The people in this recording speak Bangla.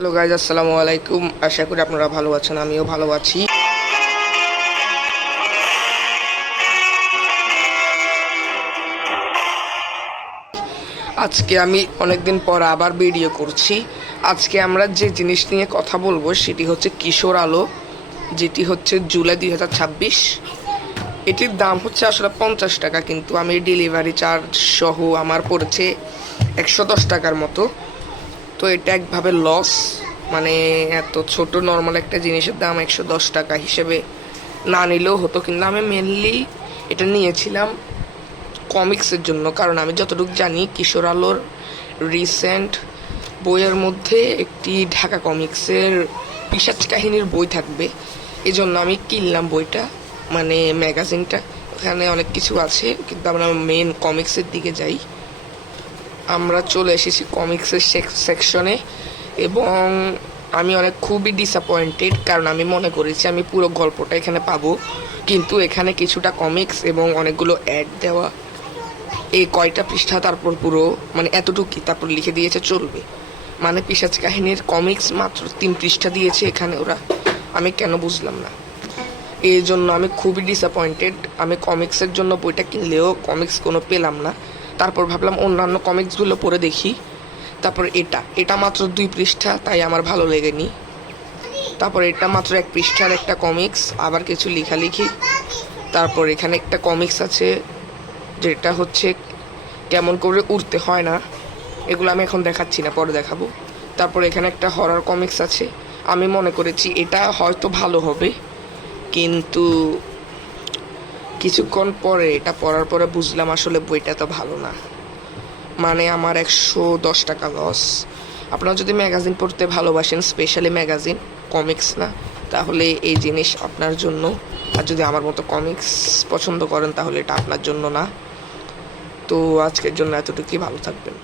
হ্যালো গাইজ, আসসালামু আলাইকুম। আশা করি আপনারা ভালো আছেন, আমিও ভালো আছি। আজকে আমি অনেকদিন পর আবার ভিডিও করছি। আজকে আমরা যে জিনিস নিয়ে কথা বলবো সেটি হচ্ছে কিশোর আলো, যেটি হচ্ছে জুলাই 2026। এটির দাম হচ্ছে আসলে 50 টাকা, কিন্তু আমি ডেলিভারি চার্জ সহ আমার পড়েছে 110 টাকার মতো। তো এটা একভাবে লস, মানে এত ছোট নর্মাল একটা জিনিসের দাম 110 টাকা হিসেবে না নিলেও হতো, কিন্তু আমি মেনলি এটা নিয়েছিলাম কমিক্সের জন্য। কারণ আমি যতটুকু জানি কিশোর আলোর রিসেন্ট বইয়ের মধ্যে একটি ঢাকা কমিক্সের পিশাচ কাহিনীর বই থাকবে, এজন্য আমি কিনলাম বইটা, মানে ম্যাগাজিনটা। ওখানে অনেক কিছু আছে, কিন্তু আমরা মেন কমিক্সের দিকে যাই। আমরা চলে এসেছি কমিক্সের সেকশনে, এবং আমি খুবই ডিসঅ্যাপয়েন্টেড, কারণ আমি মনে করেছি আমি পুরো গল্পটা এখানে পাবো, কিন্তু এখানে কিছুটা কমিক্স এবং অনেকগুলো অ্যাড দেওয়া, এই কয়টা পৃষ্ঠা, তারপর পুরো মানে এতটুকুই, তারপর লিখে দিয়েছে চলবে। মানে পিশাচ কাহিনীর কমিক্স মাত্র 3 পৃষ্ঠা দিয়েছে এখানে ওরা, আমি কেন বুঝলাম না। এই জন্য আমি খুবই ডিসঅ্যাপয়েন্টেড। আমি কমিক্সের জন্য বইটা কিনলেও কমিক্স কোনো পেলাম না। তারপর ভাবলাম অন্যান্য কমিক্সগুলো পড়ে দেখি। তারপর এটা মাত্র 2 পৃষ্ঠা, তাই আমার ভালো লেগেনি। তারপর এটা মাত্র 1 পৃষ্ঠার একটা কমিক্স, আবার কিছু লেখালেখি। তারপর এখানে একটা কমিক্স আছে যেটা হচ্ছে কেমন করে উড়তে হয় না, এগুলো আমি এখন দেখাচ্ছি না, পরে দেখাবো। তারপর এখানে একটা হরর কমিক্স আছে। আমি মনে করেছি এটা হয়তো ভালো হবে, কিন্তু কিছুক্ষণ পরে এটা পড়ার পরে বুঝলাম আসলে বইটা তো ভালো না। মানে আমার 110 টাকা লস। আপনারা যদি ম্যাগাজিন পড়তে ভালোবাসেন, স্পেশালি ম্যাগাজিন, কমিক্স না, তাহলে এই জিনিস আপনার জন্য। আর যদি আমার মতো কমিক্স পছন্দ করেন তাহলে এটা আপনার জন্য না। তো আজকের জন্য এতটুকুই, ভালো থাকবেন।